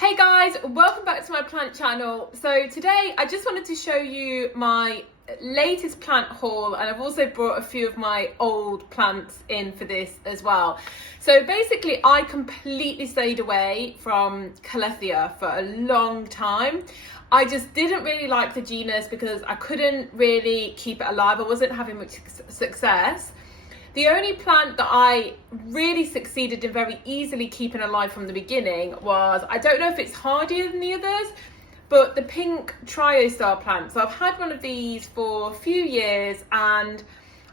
Hey guys, welcome back to my plant channel. So today I just wanted to show you my latest plant haul, and I've also brought a few of my old plants in for this as well. So basically I completely stayed away from Calathea for a long time. I just didn't really like the genus because I couldn't really keep it alive. I wasn't having much success. The only plant that I really succeeded in very easily keeping alive from the beginning was, I don't know if it's hardier than the others, but the pink trio-star plant. So I've had one of these for a few years, and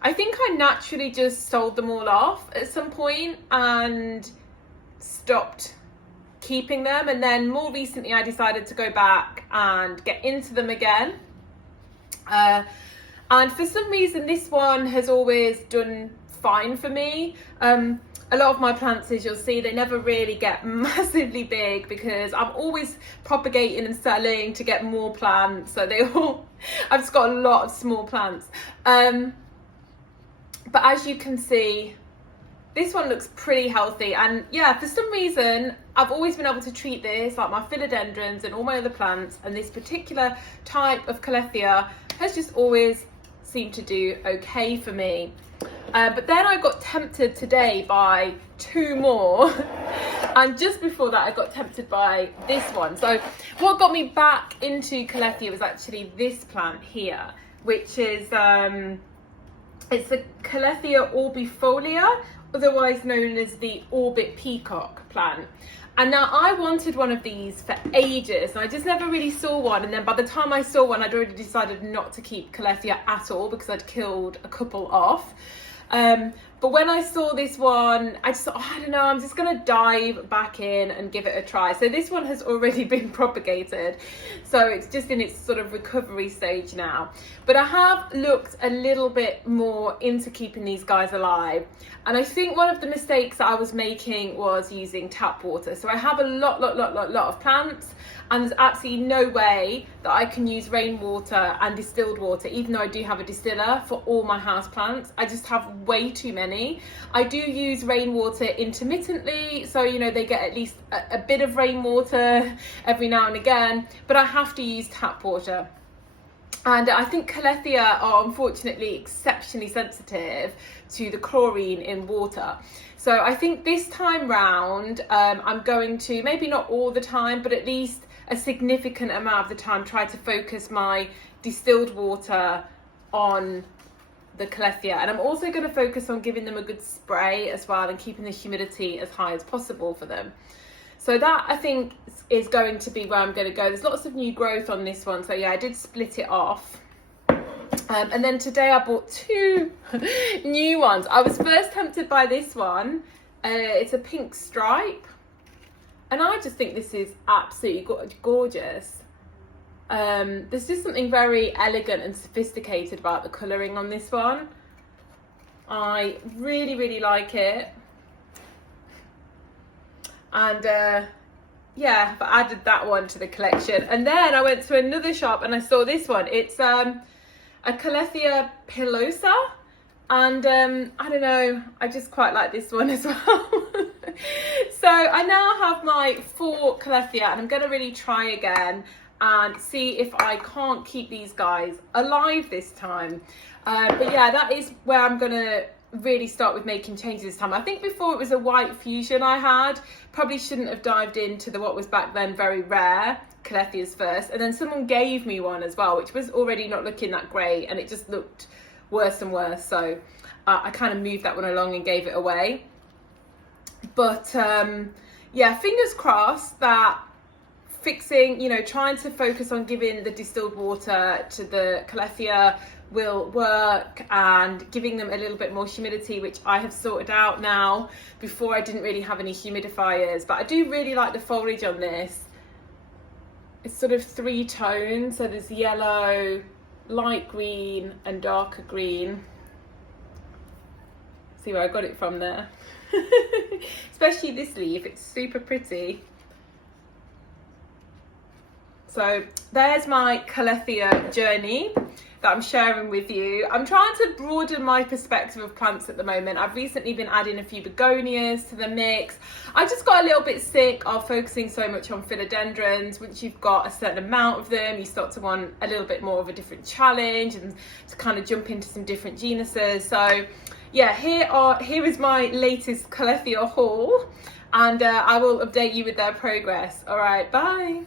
I think I naturally just sold them all off at some point and stopped keeping them. And then more recently I decided to go back and get into them again. And for some reason this one has always done fine for me. A lot of my plants, as you'll see, they never really get massively big because I'm always propagating and selling to get more plants. So I've just got a lot of small plants. But as you can see, this one looks pretty healthy. And yeah, for some reason, I've always been able to treat this, like my philodendrons and all my other plants, and this particular type of Calathea has just always seemed to do okay for me. But then I got tempted today by two more and just before that I got tempted by this one. So what got me back into Calathea was actually this plant here, which is it's the Calathea orbifolia, otherwise known as the orbit peacock plant. And now I wanted one of these for ages and I just never really saw one, and then by the time I saw one I'd already decided not to keep Calathea at all because I'd killed a couple off. But when I saw this one, I just thought, I don't know, I'm just going to dive back in and give it a try. So this one has already been propagated, so it's just in its sort of recovery stage now. But I have looked a little bit more into keeping these guys alive. And I think one of the mistakes that I was making was using tap water. So I have a lot of plants, and there's absolutely no way that I can use rainwater and distilled water, even though I do have a distiller for all my house plants. I just have way too many. I do use rainwater intermittently, so you know they get at least a bit of rainwater every now and again, but I have to use tap water. And I think Calathea are unfortunately exceptionally sensitive to the chlorine in water. So I think this time round, I'm going to, maybe not all the time, but at least a significant amount of the time, try to focus my distilled water on the Calathea. And I'm also going to focus on giving them a good spray as well and keeping the humidity as high as possible for them. So that I think is going to be where I'm going to go. There's lots of new growth on this one. So yeah, I did split it off. And then today I bought two new ones. I was first tempted by this one. It's a pink stripe. And I just think this is absolutely gorgeous. There's just something very elegant and sophisticated about the colouring on this one. I really like it. And yeah, I've added that one to the collection. And then I went to another shop and I saw this one. It's a Calathea pilosa, and I don't know, I just quite like this one as well. So I now have my 4 Calathea, and I'm going to really try again and see if I can't keep these guys alive this time. But yeah, that is where I'm going to really start with making changes this time. I think before it was a white fusion I had. Probably shouldn't have dived into what was back then very rare Calatheas first, and then someone gave me one as well, which was already not looking that great, and it just looked worse and worse. So I kind of moved that one along and gave it away. But yeah, fingers crossed that fixing, you know, trying to focus on giving the distilled water to the Calathea will work, and giving them a little bit more humidity, which I have sorted out now. Before I didn't really have any humidifiers, but I do really like the foliage on this. It's sort of 3 tones, so there's yellow, light green and darker green. See where I got it from there. Especially this leaf, it's super pretty. So there's my Calathea journey. that I'm sharing with you. I'm trying to broaden my perspective of plants at the moment. I've recently been adding a few begonias to the mix. I just got a little bit sick of focusing so much on philodendrons. Once you've got a certain amount of them, you start to want a little bit more of a different challenge and to kind of jump into some different genuses. So yeah, here is my latest Calathea haul, and I will update you with their progress. All right, bye.